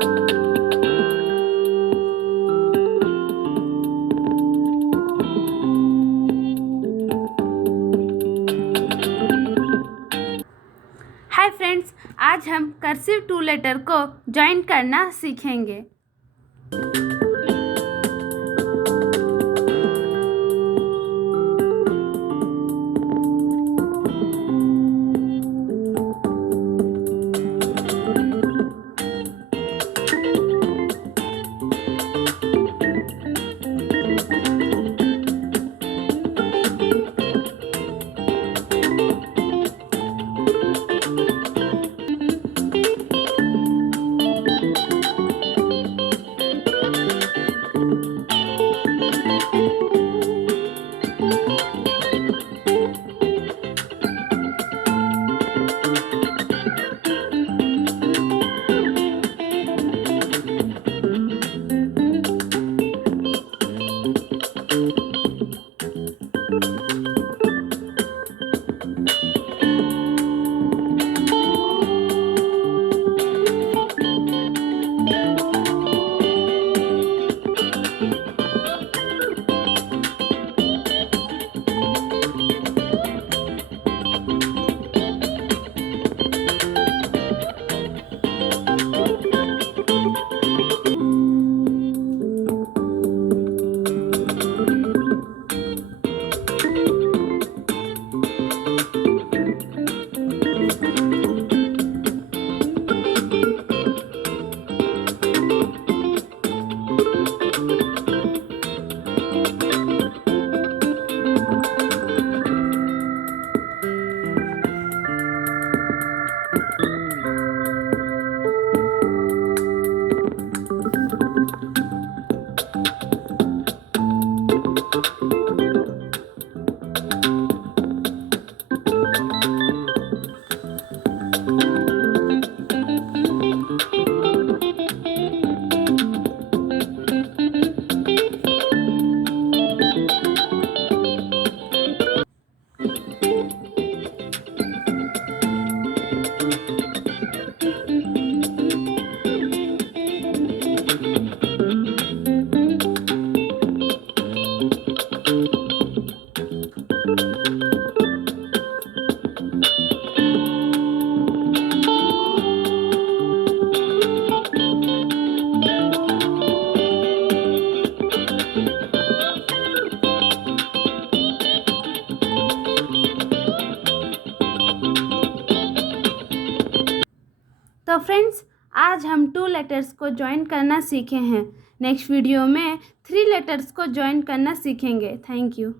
Hi friends, आज हम कर्सिव 2 लेटर को ज्वाइन करना सीखेंगे। तो फ्रेंड्स, आज हम 2 लेटर्स को ज्वाइन करना सीखे हैं। नेक्स्ट वीडियो में 3 लेटर्स को ज्वाइन करना सीखेंगे। Thank you.